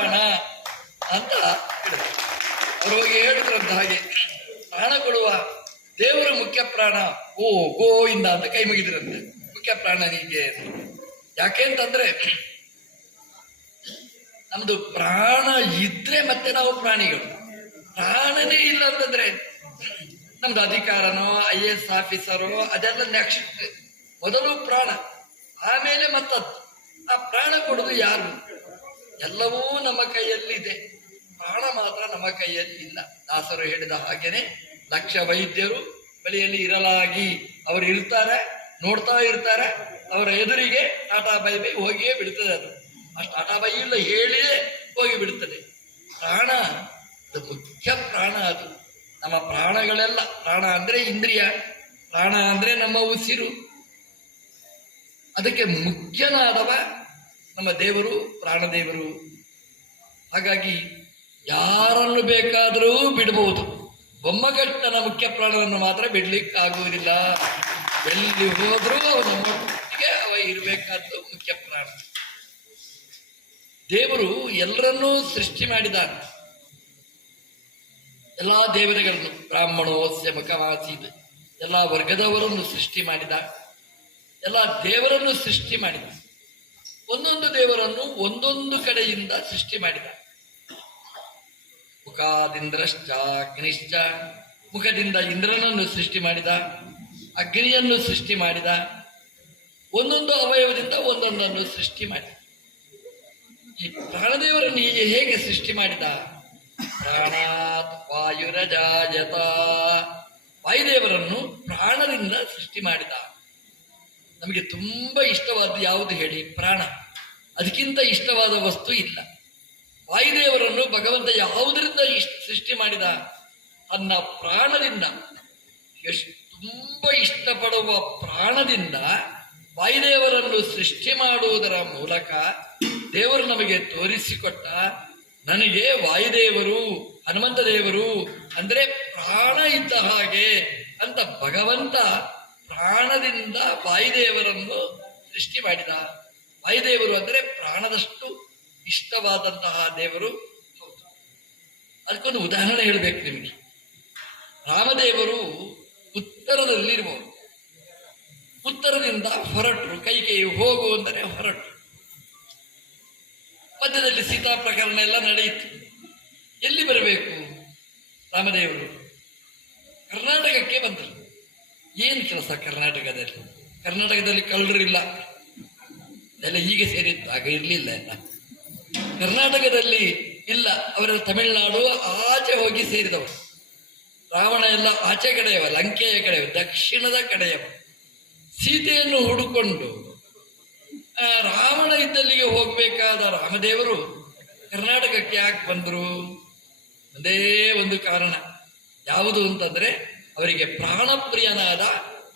ಪ್ರಾಣ ಅಂತ ಹೇಳಿದ್ರು. ಅವರು ಹೋಗಿ ಹೇಳಿದ್ರಂತ ಹಾಗೆ ಪ್ರಾಣ ಕೊಡುವ ದೇವರು ಮುಖ್ಯ ಪ್ರಾಣ. ಓ ಗೋವಿಂದ ಅಂತ ಕೈ ಮುಗಿದ್ರಂತೆ. ಮುಖ್ಯ ಪ್ರಾಣ ನೀಗೆ ಯಾಕೆ ಅಂತಂದ್ರೆ ನಮ್ದು ಪ್ರಾಣ ಇದ್ರೆ ಮತ್ತೆ ನಾವು ಪ್ರಾಣಿಗಳು. ಪ್ರಾಣನೇ ಇಲ್ಲ ಅಂತಂದ್ರೆ ನಮ್ದು ಅಧಿಕಾರನೋ IAS ಆಫೀಸರು ಅದೆಲ್ಲ ನೆಕ್ಸ್ಟ್. ಮೊದಲು ಪ್ರಾಣ, ಆಮೇಲೆ ಮತ್ತದ್ದು. ಆ ಪ್ರಾಣ ಕೊಡುದು ಯಾರು? ಎಲ್ಲವೂ ನಮ್ಮ ಕೈಯಲ್ಲಿದೆ, ಪ್ರಾಣ ಮಾತ್ರ ನಮ್ಮ ಕೈಯಲ್ಲಿ ಇಲ್ಲ. ದಾಸರು ಹೇಳಿದ ಹಾಗೇನೆ ಲಕ್ಷ ವೈದ್ಯರು ಬಳಿಯಲ್ಲಿ ಇರಲಾಗಿ ಅವರು ಇರ್ತಾರೆ, ನೋಡ್ತಾ ಇರ್ತಾರೆ. ಅವರ ಎದುರಿಗೆ ಟಾಟಾ ಬೈ ಬೈ ಹೋಗಿಯೇ ಬಿಡ್ತದೆ. ಅದು ಅಷ್ಟು ಟಾಟಾ ಬೈ ಇಲ್ಲ ಹೇಳಿಯೇ ಹೋಗಿ ಬಿಡ್ತದೆ. ಪ್ರಾಣ ಅದು ಮುಖ್ಯ ಪ್ರಾಣ. ಅದು ನಮ್ಮ ಪ್ರಾಣಗಳೆಲ್ಲ. ಪ್ರಾಣ ಅಂದ್ರೆ ಇಂದ್ರಿಯ, ಪ್ರಾಣ ಅಂದ್ರೆ ನಮ್ಮ ಉಸಿರು. ಅದಕ್ಕೆ ಮುಖ್ಯನಾದವ ನಮ್ಮ ದೇವರು, ಪ್ರಾಣದೇವರು. ಹಾಗಾಗಿ ಯಾರನ್ನು ಬೇಕಾದರೂ ಬಿಡಬಹುದು, ಬೊಮ್ಮಗಟ್ಟನ ಮುಖ್ಯ ಪ್ರಾಣವನ್ನು ಮಾತ್ರ ಬಿಡ್ಲಿಕ್ಕಾಗುವುದಿಲ್ಲ. ಎಲ್ಲಿ ಹೋದ್ರೂ ನಮ್ಮೊಟ್ಟಿಗೆ ಅವ ಇರಬೇಕಾದ್ದು ಮುಖ್ಯ ಪ್ರಾಣ. ದೇವರು ಎಲ್ಲರನ್ನೂ ಸೃಷ್ಟಿ ಮಾಡಿದ. ಎಲ್ಲಾ ದೇವತೆಗಳನ್ನು, ಬ್ರಾಹ್ಮಣೋಸ್ಯ ಮುಖವಾಸೀತ್, ಎಲ್ಲ ವರ್ಗದವರನ್ನು ಸೃಷ್ಟಿ ಮಾಡಿದ. ಎಲ್ಲ ದೇವರನ್ನು ಸೃಷ್ಟಿ ಮಾಡಿದ. ಒಂದೊಂದು ದೇವರನ್ನು ಒಂದೊಂದು ಕಡೆಯಿಂದ ಸೃಷ್ಟಿ ಮಾಡಿದ. ಮುಖಾದಿಂದ್ರಶ್ಚ ಅಗ್ನಿಶ್ಚ, ಮುಖದಿಂದ ಇಂದ್ರನನ್ನು ಸೃಷ್ಟಿ ಮಾಡಿದ, ಅಗ್ನಿಯನ್ನು ಸೃಷ್ಟಿ ಮಾಡಿದ. ಒಂದೊಂದು ಅವಯವದಿಂದ ಒಂದೊಂದನ್ನು ಸೃಷ್ಟಿ ಮಾಡಿದ. ಈ ಪ್ರಾಣದೇವರನ್ನು ಹೇಗೆ ಸೃಷ್ಟಿ ಮಾಡಿದ? ಪ್ರಾಣಾತ್ ವಾಯುರಜಾಯತ, ವಾಯುದೇವರನ್ನು ಪ್ರಾಣದಿಂದ ಸೃಷ್ಟಿ ಮಾಡಿದ. ನಮಗೆ ತುಂಬಾ ಇಷ್ಟವಾದ ಯಾವುದು ಹೇಳಿ? ಪ್ರಾಣ. ಅದಕ್ಕಿಂತ ಇಷ್ಟವಾದ ವಸ್ತು ಇಲ್ಲ. ವಾಯುದೇವರನ್ನು ಭಗವಂತ ಯಾವುದರಿಂದ ಸೃಷ್ಟಿ ಮಾಡಿದ? ತನ್ನ ಪ್ರಾಣದಿಂದ. ಎಷ್ಟು ತುಂಬಾ ಇಷ್ಟಪಡುವ ಪ್ರಾಣದಿಂದ ವಾಯುದೇವರನ್ನು ಸೃಷ್ಟಿ ಮಾಡುವುದರ ಮೂಲಕ ದೇವರು ನಮಗೆ ತೋರಿಸಿಕೊಟ್ಟ, ನನಗೆ ವಾಯುದೇವರು, ಹನುಮಂತ ದೇವರು ಅಂದ್ರೆ ಪ್ರಾಣ ಇದ್ದ ಹಾಗೆ ಅಂತ ಭಗವಂತ ಪ್ರಾಣದಿಂದ ವಾಯುದೇವರನ್ನು ಸೃಷ್ಟಿ ಮಾಡಿದ. ವಾಯುದೇವರು ಅಂದ್ರೆ ಪ್ರಾಣದಷ್ಟು ಇಷ್ಟವಾದಂತಹ ದೇವರು. ಹೌದು. ಅದಕ್ಕೊಂದು ಉದಾಹರಣೆ ಹೇಳಬೇಕು ನಿಮಗೆ. ರಾಮದೇವರು ಉತ್ತರದಲ್ಲಿರುವವರು. ಉತ್ತರದಿಂದ ಹೊರಟರು, ಕೈಕೇಯಿ ಹೋಗು ಅಂದರೆ ಹೊರಟರು. ಮಧ್ಯದಲ್ಲಿ ಸೀತಾ ಪ್ರಕರಣ ಎಲ್ಲ ನಡೆಯಿತು. ಎಲ್ಲಿ ಬರಬೇಕು ರಾಮದೇವರು? ಕರ್ನಾಟಕಕ್ಕೆ ಬಂದರು. ಏನು ಕೆಲಸ ಕರ್ನಾಟಕದಲ್ಲಿ? ಕರ್ನಾಟಕದಲ್ಲಿ ಕಳ್ಳರಿಲ್ಲ, ಎಲ್ಲ ಹೀಗೆ ಸೇರಿತ್ತು, ಆಗ ಇರಲಿಲ್ಲ. ಎಲ್ಲ ಕರ್ನಾಟಕದಲ್ಲಿ ಇಲ್ಲ, ಅವರ ತಮಿಳುನಾಡು ಆಚೆ ಹೋಗಿ ಸೇರಿದವರು. ರಾವಣ ಎಲ್ಲ ಆಚೆ ಕಡೆಯವ, ಲಂಕೆಯ ಕಡೆಯವ, ದಕ್ಷಿಣದ ಕಡೆಯವ. ಸೀತೆಯನ್ನು ಹುಡುಕೊಂಡು ರಾವಣ ಇದ್ದಲ್ಲಿಗೆ ಹೋಗಬೇಕಾದ ರಾಮದೇವರು ಕರ್ನಾಟಕಕ್ಕೆ ಯಾಕೆ ಬಂದರು? ಒಂದೇ ಒಂದು ಕಾರಣ. ಯಾವುದು ಅಂತಂದ್ರೆ ಅವರಿಗೆ ಪ್ರಾಣಪ್ರಿಯನಾದ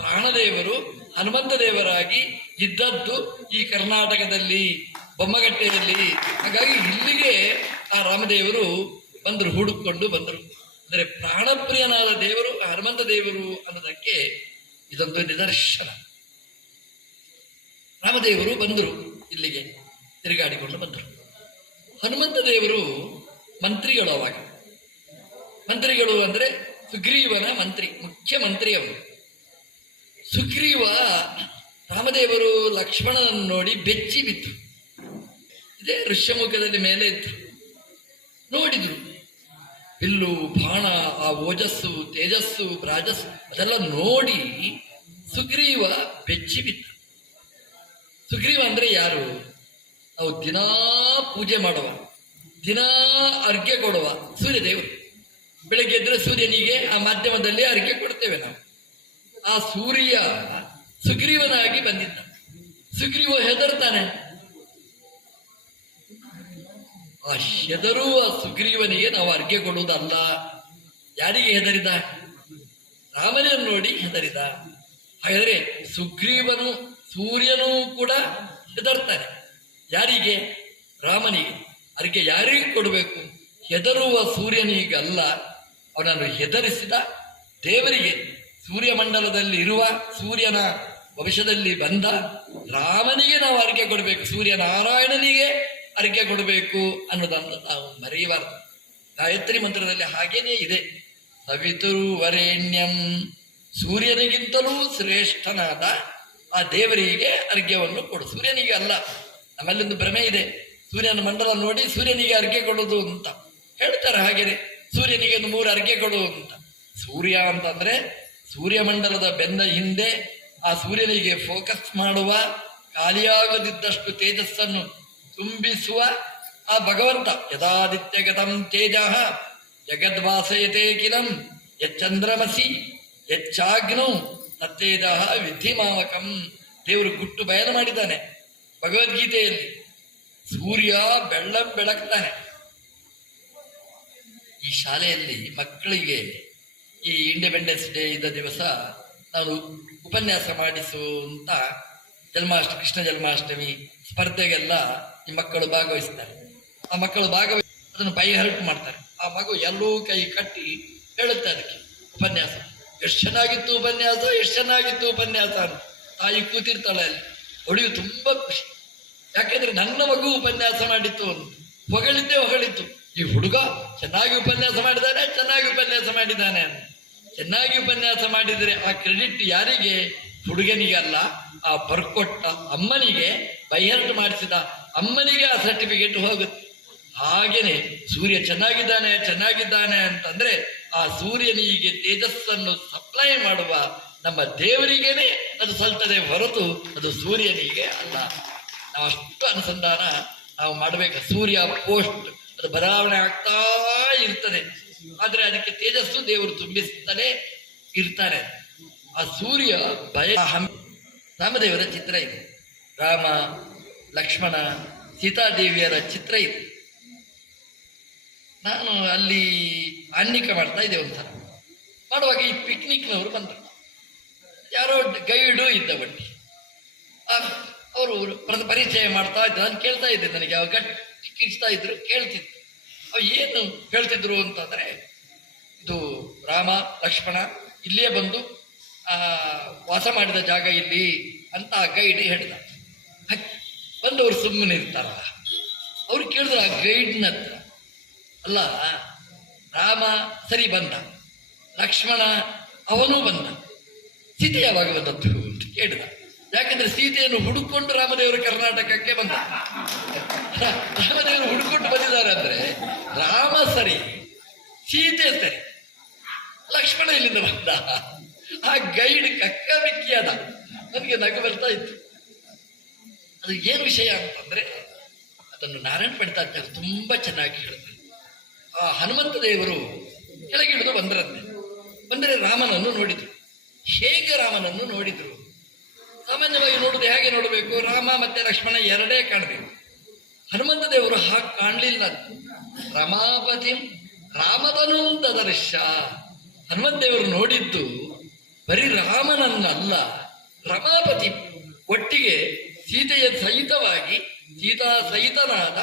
ಪ್ರಾಣದೇವರು ಹನುಮಂತ ದೇವರಾಗಿ ಇದ್ದದ್ದು ಈ ಕರ್ನಾಟಕದಲ್ಲಿ, ಬೊಮ್ಮಗಟ್ಟೆಯಲ್ಲಿ. ಹಾಗಾಗಿ ಇಲ್ಲಿಗೆ ಆ ರಾಮದೇವರು ಬಂದರು, ಹುಡುಕೊಂಡು ಬಂದರು. ಅಂದರೆ ಪ್ರಾಣಪ್ರಿಯನಾದ ದೇವರು ಹನುಮಂತ ದೇವರು ಅನ್ನೋದಕ್ಕೆ ಇದೊಂದು ನಿದರ್ಶನ. ರಾಮದೇವರು ಬಂದರು, ಇಲ್ಲಿಗೆ ತಿರುಗಾಡಿಕೊಂಡು ಬಂದರು. ಹನುಮಂತ ದೇವರು ಮಂತ್ರಿಗಳು. ಅವಾಗ ಮಂತ್ರಿಗಳು ಅಂದ್ರೆ ಸುಗ್ರೀವನ ಮಂತ್ರಿ, ಮುಖ್ಯಮಂತ್ರಿ ಅವರು. ಸುಗ್ರೀವ ರಾಮದೇವರು ಲಕ್ಷ್ಮಣನನ್ನು ನೋಡಿ ಬೆಚ್ಚಿ ಬಿತ್ತು. ಇದೇ ಋಷ್ಯಮುಖದಲ್ಲಿ ಮೇಲೆ ಇದ್ರು, ನೋಡಿದ್ರು. ಬಿಲ್ಲು, ಬಾಣ, ಆ ಓಜಸ್ಸು, ತೇಜಸ್ಸು, ರಾಜಸ್ಸು ಅದೆಲ್ಲ ನೋಡಿ ಸುಗ್ರೀವ ಬೆಚ್ಚಿ ಬಿತ್ತು. ಸುಗ್ರೀವ ಅಂದ್ರೆ ಯಾರು? ನಾವು ದಿನಾ ಪೂಜೆ ಮಾಡುವ, ದಿನಾ ಅರ್ಘ್ಯ ಕೊಡುವ ಸೂರ್ಯದೇವರು. ಬೆಳಗ್ಗೆ ಎದ್ರೆ ಸೂರ್ಯನಿಗೆ ಆ ಮಾಧ್ಯಮದಲ್ಲಿ ಅರ್ಘ್ಯ ಕೊಡ್ತೇವೆ ನಾವು. ಆ ಸೂರ್ಯ ಸುಗ್ರೀವನಾಗಿ ಬಂದಿದ್ದ. ಸುಗ್ರೀವ ಹೆದರ್ತಾನೆ. ಆ ಹೆದರುವ ಸುಗ್ರೀವನಿಗೆ ನಾವು ಅರ್ಘ್ಯ ಕೊಡುವುದಲ್ಲ. ಯಾರಿಗೆ ಹೆದರಿದ? ರಾಮನನ್ನು ನೋಡಿ ಹೆದರಿದ. ಹಾಗಾದ್ರೆ ಸುಗ್ರೀವನು, ಸೂರ್ಯನೂ ಕೂಡ ಹೆದರ್ತಾನೆ. ಯಾರಿಗೆ? ರಾಮನಿಗೆ. ಅರ್ಘ್ಯ ಯಾರಿಗೆ ಕೊಡಬೇಕು? ಹೆದರುವ ಸೂರ್ಯನಿಗಲ್ಲ, ಅವನನ್ನು ಹೆದರಿಸಿದ ದೇವರಿಗೆ. ಸೂರ್ಯಮಂಡಲದಲ್ಲಿ ಇರುವ, ಸೂರ್ಯನ ವಂಶದಲ್ಲಿ ಬಂದ ರಾಮನಿಗೆ ನಾವು ಅರ್ಘ್ಯ ಕೊಡಬೇಕು. ಸೂರ್ಯನಾರಾಯಣನಿಗೆ ಅರ್ಘ್ಯ ಕೊಡಬೇಕು ಅನ್ನೋದನ್ನು ನಾವು ಮರೆಯಬಾರದು. ಗಾಯತ್ರಿ ಮಂತ್ರದಲ್ಲಿ ಹಾಗೇನೇ ಇದೆ. ಸವಿತುರು ವರೇಣ್ಯಂ, ಸೂರ್ಯನಿಗಿಂತಲೂ ಶ್ರೇಷ್ಠನಾದ ಆ ದೇವರಿಗೆ ಅರ್ಘ್ಯವನ್ನು ಕೊಡು. ಸೂರ್ಯನಿಗೆ ಅಲ್ಲ. ನಮ್ಮಲ್ಲೊಂದು ಭ್ರಮೆ ಇದೆ, ಸೂರ್ಯನ ಮಂಡಲ ನೋಡಿ ಸೂರ್ಯನಿಗೆ ಅರ್ಘ್ಯ ಕೊಡುವುದು ಅಂತ ಹೇಳ್ತಾರೆ. ಹಾಗೇನೆ ಸೂರ್ಯನಿಗೆ ಒಂದು 3 ಅರ್ಘ್ಯ ಕೊಡು ಅಂತ. ಸೂರ್ಯ ಅಂತಂದ್ರೆ ಸೂರ್ಯಮಂಡಲದ ಬೆನ್ನ ಹಿಂದೆ ಆ ಸೂರ್ಯನಿಗೆ ಫೋಕಸ್ ಮಾಡುವ, ಖಾಲಿಯಾಗದಿದ್ದಷ್ಟು ತೇಜಸ್ಸನ್ನು ತುಂಬಿಸುವ ಆ ಭಗವಂತ. ಯದಾದಿತ್ಯಗತಂ ತೇಜ ಜಗದ್ವಾಸಯತೆ ಕಿಲಂ ಯಚ್ಚಂದ್ರಮಸಿ ಯಚ್ಚಾಗ್ನೌ ತತ್ತೇಜ ವಿಧಿಮಾವಕಂ. ದೇವರು ಗುಟ್ಟು ಬಯಲು ಮಾಡಿದ್ದಾನೆ ಭಗವದ್ಗೀತೆಯಲ್ಲಿ. ಸೂರ್ಯ ಬೆಳಕ್ತಾನೆ. ಈ ಶಾಲೆಯಲ್ಲಿ ಮಕ್ಕಳಿಗೆ ಈ ಇಂಡಿಪೆಂಡೆನ್ಸ್ ಡೇ ಇದ್ದ ದಿವಸ ನಾನು ಉಪನ್ಯಾಸ ಮಾಡಿಸುವಂತ ಕೃಷ್ಣ ಜನ್ಮಾಷ್ಟಮಿ ಸ್ಪರ್ಧೆಗೆಲ್ಲ ಈ ಮಕ್ಕಳು ಭಾಗವಹಿಸ್ತಾರೆ. ಆ ಮಕ್ಕಳು ಅದನ್ನು ಬೈ ಹರ್ಟ್ ಮಾಡ್ತಾರೆ. ಆ ಮಗು ಎಲ್ಲೂ ಕೈ ಕಟ್ಟಿ ಹೇಳುತ್ತೆ ಅದಕ್ಕೆ ಉಪನ್ಯಾಸ. ಎಷ್ಟು ಚೆನ್ನಾಗಿತ್ತು ಉಪನ್ಯಾಸ, ಎಷ್ಟು ಚೆನ್ನಾಗಿತ್ತು ಉಪನ್ಯಾಸ ಅಂತ ತಾಯಿ ಕೂತಿರ್ತಾಳೆ ಅಲ್ಲಿ. ಅವಳಿಗೆ ತುಂಬಾ ಖುಷಿ. ಯಾಕೆಂದ್ರೆ ನನ್ನ ಮಗು ಉಪನ್ಯಾಸ ಮಾಡಿತ್ತು ಅಂತ ಹೊಗಳಿತ್ತು. ಈ ಹುಡುಗ ಚೆನ್ನಾಗಿ ಉಪನ್ಯಾಸ ಮಾಡಿದ್ದಾನೆ, ಚೆನ್ನಾಗಿ ಉಪನ್ಯಾಸ ಮಾಡಿದ್ದಾನೆ ಅಂತ. ಚೆನ್ನಾಗಿ ಉಪನ್ಯಾಸ ಮಾಡಿದರೆ ಆ ಕ್ರೆಡಿಟ್ ಯಾರಿಗೆ? ಹುಡುಗನಿಗೆ ಅಲ್ಲ, ಆ ಬರ್ಕೊಟ್ಟ ಅಮ್ಮನಿಗೆ, ಬೈಹರ್ಟ್ ಮಾಡಿಸಿದ ಅಮ್ಮನಿಗೆ ಆ ಸರ್ಟಿಫಿಕೇಟ್ ಹೋಗುತ್ತೆ. ಹಾಗೇನೆ ಸೂರ್ಯ ಚೆನ್ನಾಗಿದ್ದಾನೆ ಅಂತಂದ್ರೆ ಆ ಸೂರ್ಯನಿಗೆ ತೇಜಸ್ಸನ್ನು ಸಪ್ಲೈ ಮಾಡುವ ನಮ್ಮ ದೇವರಿಗೇನೆ ಅದು ಸಲ್ತದೆ ಹೊರತು ಅದು ಸೂರ್ಯನಿಗೆ ಅಲ್ಲ. ನಾವು ಅಷ್ಟು ಅನುಸಂಧಾನ ನಾವು ಮಾಡಬೇಕು. ಸೂರ್ಯ ಪೋಸ್ಟ್ ಅದು ಬದಲಾವಣೆ ಆಗ್ತಾ ಇರ್ತದೆ, ಆದ್ರೆ ಅದಕ್ಕೆ ತೇಜಸ್ಸು ದೇವರು ತುಂಬಿಸುತ್ತಾನೆ ಇರ್ತಾನೆ. ಆ ಸೂರ್ಯ ರಾಮದೇವರ ಚಿತ್ರ ಇದೆ, ರಾಮ ಲಕ್ಷ್ಮಣ ಸೀತಾದೇವಿಯರ ಚಿತ್ರ ಇದೆ. ನಾನು ಅಲ್ಲಿ ಆನ್ನಿಕ ಮಾಡ್ತಾ ಇದ್ದೆ ಒಂದ್ಸಲ. ಮಾಡುವಾಗ ಈ ಪಿಕ್ನಿಕ್ನವರು ಬಂದರು. ಯಾರೋ ಗೈಡು ಇದ್ದ ಬಟ್ಟಿ ಅವರು ಪರಿಚಯ ಮಾಡ್ತಾ ಇದ್ದ. ನಾನು ಕೇಳ್ತಾ ಇದ್ದೆ, ನನಗೆ ಅವಾಗ ಕಿರಿಸ್ತಾ ಇದ್ರು, ಕೇಳ್ತಿದ್ರು. ಅವು ಏನು ಹೇಳ್ತಿದ್ರು ಅಂತಂದ್ರೆ, ಇದು ರಾಮ ಲಕ್ಷ್ಮಣ ಇಲ್ಲೇ ಬಂದು ವಾಸ ಮಾಡಿದ ಜಾಗ ಇಲ್ಲಿ ಅಂತ ಗೈಡ್ ಹೇಳಿದ. ಬಂದವರು ಸುಮ್ಮನೆ ಇರ್ತಾರಲ್ಲ, ಅವ್ರು ಕೇಳಿದ್ರು ಆ ಗೈಡ್ನ ಹತ್ರ, ಅಲ್ಲ ರಾಮ ಸರಿ ಬಂದ, ಲಕ್ಷ್ಮಣ ಅವನೂ ಬಂದ, ಸೀತೆ ಯಾವಾಗ ಬಂದದ್ದು ಅಂತ ಕೇಳಿದ. ಯಾಕಂದ್ರೆ ಸೀತೆಯನ್ನು ಹುಡುಕೊಂಡು ರಾಮದೇವರು ಕರ್ನಾಟಕಕ್ಕೆ ಬಂದ. ರಾಮದೇವರು ಹುಡುಕೊಂಡು ಬಂದಿದ್ದಾರೆ ಅಂದ್ರೆ ರಾಮ ಸರಿ, ಸೀತೆ ಸರಿ, ಲಕ್ಷ್ಮಣ ಇಲ್ಲಿಂದ ಬಂದ. ಆ ಗೈಡ್ ಕಕ್ಕ ಬಿಕ್ಕಿಯಾದ. ನನಗೆ ನಗು ಬರ್ತಾ ಇತ್ತು. ಅದು ಏನು ವಿಷಯ ಅಂತಂದ್ರೆ, ಅದನ್ನು ನಾರಾಯಣ ಪಂಡಿತಾಚಾರ್ಯ ತುಂಬಾ ಚೆನ್ನಾಗಿ ಹೇಳ್ತಾರೆ. ಆ ಹನುಮಂತ ದೇವರು ಕೆಳಗಿಳಿದು ಬಂದರೆ ರಾಮನನ್ನು ನೋಡಿದ್ರು. ಹೇಗೆ ರಾಮನನ್ನು ನೋಡಿದ್ರು? ಸಾಮಾನ್ಯವಾಗಿ ನೋಡುದು ಹೇಗೆ ನೋಡಬೇಕು? ರಾಮ ಮತ್ತೆ ಲಕ್ಷ್ಮಣ ಎರಡೇ ಕಾಣಬೇಕು. ಹನುಮಂತ ದೇವರು ಹಾಗೆ ಕಾಣಲಿಲ್ಲ. ರಮಾಪತಿ ರಾಮದನುಂದದರ್ಶ. ಹನುಮಂತ ದೇವರು ನೋಡಿದ್ದು ಬರೀ ರಾಮನನ್ನಲ್ಲ, ರಮಾಪತಿ ಒಟ್ಟಿಗೆ ಸೀತೆಯ ಸಹಿತವಾಗಿ ಸೀತಾ ಸಹಿತನಾದ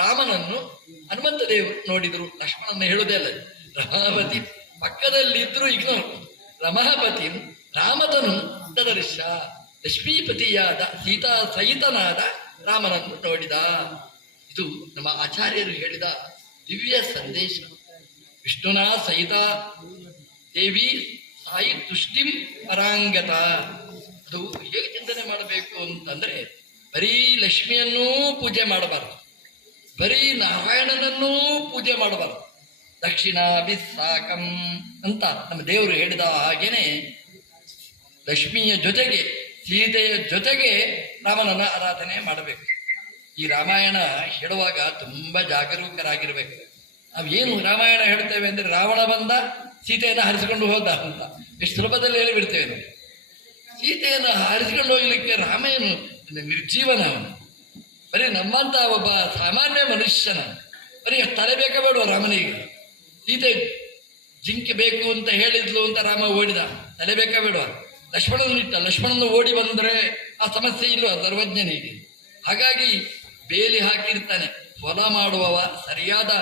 ರಾಮನನ್ನು ಹನುಮಂತ ದೇವರು ನೋಡಿದ್ರು. ಲಕ್ಷ್ಮಣನ ಹೇಳುವುದೇ ಅಲ್ಲ, ರಮಾಪತಿ ಪಕ್ಕದಲ್ಲಿದ್ರು ಇಗ್ನೋರ್. ರಮಾಪತಿ ರಾಮದನು ತದರ್ಶ, ಲಕ್ಷ್ಮೀಪತಿಯಾದ ಸೀತಾ ಸಹಿತನಾದ ರಾಮನನ್ನು ನೋಡಿದ. ಇದು ನಮ್ಮ ಆಚಾರ್ಯರು ಹೇಳಿದ ದಿವ್ಯ ಸಂದೇಶ. ವಿಷ್ಣುನ ಸಹಿತ ದೇವಿ ಸಾಯಿ ತುಷ್ಟಿಂ ಪರಾಂಗತ. ಅದು ಹೇಗೆ ಚಿಂತನೆ ಮಾಡಬೇಕು ಅಂತಂದ್ರೆ, ಬರೀ ಲಕ್ಷ್ಮಿಯನ್ನೂ ಪೂಜೆ ಮಾಡಬಾರದು, ಬರೀ ನಾರಾಯಣನನ್ನೂ ಪೂಜೆ ಮಾಡಬಾರದು. ದಕ್ಷಿಣಾಭಿಸಾಕಂ ಅಂತ ನಮ್ಮ ದೇವರು ಹೇಳಿದ ಹಾಗೇನೆ ಲಕ್ಷ್ಮಿಯ ಜೊತೆಗೆ ಸೀತೆಯ ಜೊತೆಗೆ ರಾಮನನ್ನ ಆರಾಧನೆ ಮಾಡಬೇಕು. ಈ ರಾಮಾಯಣ ಹೇಳುವಾಗ ತುಂಬಾ ಜಾಗರೂಕರಾಗಿರ್ಬೇಕು. ನಾವೇನು ರಾಮಾಯಣ ಹೇಳ್ತೇವೆ ಅಂದ್ರೆ, ರಾವಣ ಬಂದ ಸೀತೆಯನ್ನು ಹರಿಸಿಕೊಂಡು ಹೋದ ಅಂತ ಎಷ್ಟು ಸುಲಭದಲ್ಲಿ ಹೇಳಿಬಿಡ್ತೇವೆ ನಾವು. ಸೀತೆಯನ್ನು ಹರಿಸಿಕೊಂಡು ಹೋಗ್ಲಿಕ್ಕೆ ರಾಮ ಏನು ನಿರ್ಜೀವನ, ಅವನು ಬರೀ ನಮ್ಮಂತ ಒಬ್ಬ ಸಾಮಾನ್ಯ ಮನುಷ್ಯನ. ಬರೀ ತಲೆ ಬೇಕಬೇಡುವ ರಾಮನಿಗೆ. ಸೀತೆ ಜಿಂಕೆ ಬೇಕು ಅಂತ ಹೇಳಿದ್ಲು ಅಂತ ರಾಮ ಓಡಿದ, ತಲೆ ಬೇಕಬೇಡುವ. ಲಕ್ಷ್ಮಣನಿಟ್ಟ, ಲಕ್ಷ್ಮಣನ ಓಡಿ ಬಂದ್ರೆ ಆ ಸಮಸ್ಯೆ ಇಲ್ವ ಸರ್ವಜ್ಞನಿಗೆ. ಹಾಗಾಗಿ ಬೇಲಿ ಹಾಕಿರ್ತಾನೆ. ಹೊಲ ಮಾಡುವವ ಸರಿಯಾದ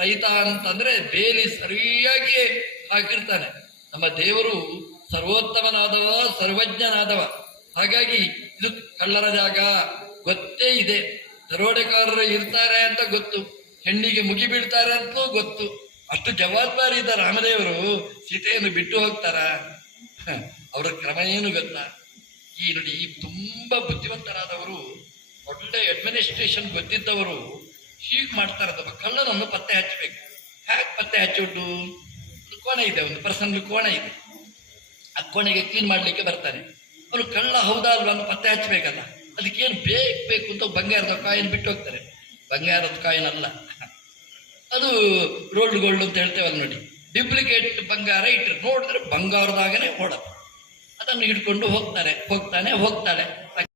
ರೈತ ಅಂತಂದ್ರೆ ಬೇಲಿ ಸರಿಯಾಗಿ ಹಾಕಿರ್ತಾನೆ. ನಮ್ಮ ದೇವರು ಸರ್ವೋತ್ತಮನಾದವ, ಸರ್ವಜ್ಞನಾದವ. ಹಾಗಾಗಿ ಇದು ಕಳ್ಳರ ಜಾಗ, ಗೊತ್ತೇ ಇದೆ, ದರೋಡೆಕಾರರು ಇರ್ತಾರೆ ಅಂತ ಗೊತ್ತು, ಹೆಣ್ಣಿಗೆ ಮುಗಿ ಬೀಳ್ತಾರೆ ಅಂತಲೂ ಗೊತ್ತು. ಅಷ್ಟು ಜವಾಬ್ದಾರಿ ಇದ್ದ ರಾಮದೇವರು ಸೀತೆಯನ್ನು ಬಿಟ್ಟು ಹೋಗ್ತಾರ? ಅವರ ಕ್ರಮ ಏನು ಗೊತ್ತಾ? ಈ ನೋಡಿ, ಈ ತುಂಬಾ ಬುದ್ಧಿವಂತರಾದವರು, ಒಳ್ಳೆ ಅಡ್ಮಿನಿಸ್ಟ್ರೇಷನ್ ಗೊತ್ತಿದ್ದವರು ಹೀಗೆ ಮಾಡ್ತಾರೆ. ಒಬ್ಬ ಕಳ್ಳನನ್ನು ಪತ್ತೆ ಹಚ್ಚಬೇಕು. ಹ್ಯಾಕ್ ಪತ್ತೆ ಹಚ್ಚುವುದು? ಒಂದು ಕೋಣೆ ಇದೆ, ಒಂದು ಪರ್ಸನಲ್ ಕೋಣೆ ಇದೆ. ಆ ಕೋಣೆಗೆ ಕ್ಲೀನ್ ಮಾಡ್ಲಿಕ್ಕೆ ಬರ್ತಾನೆ. ಅವನು ಕಳ್ಳ ಹೌದಾ ಅಲ್ವಾ ಅಂತ ಪತ್ತೆ ಹಚ್ಚಬೇಕಲ್ಲ. ಅದಕ್ಕೇನು ಬೇಕು ಅಂತ ಬಂಗಾರದ ಕಾಯಿನ್ ಬಿಟ್ಟು ಹೋಗ್ತಾರೆ. ಬಂಗಾರದ ಕಾಯಿನ್ ಅಲ್ಲ ಅದು, ರೋಲ್ಡ್ ಗೋಲ್ಡ್ ಅಂತ ಹೇಳ್ತೇವಲ್ಲ ನೋಡಿ, ಡ್ಯೂಪ್ಲಿಕೇಟ್ ಬಂಗಾರ ಇಟ್ಟರೆ ನೋಡಿದ್ರೆ ಬಂಗಾರದಾಗನೇ ಓಡೋದು. ಅದನ್ನು ಹಿಡ್ಕೊಂಡು ಹೋಗ್ತಾನೆ, ಹೋಗ್ತಾಳೆ.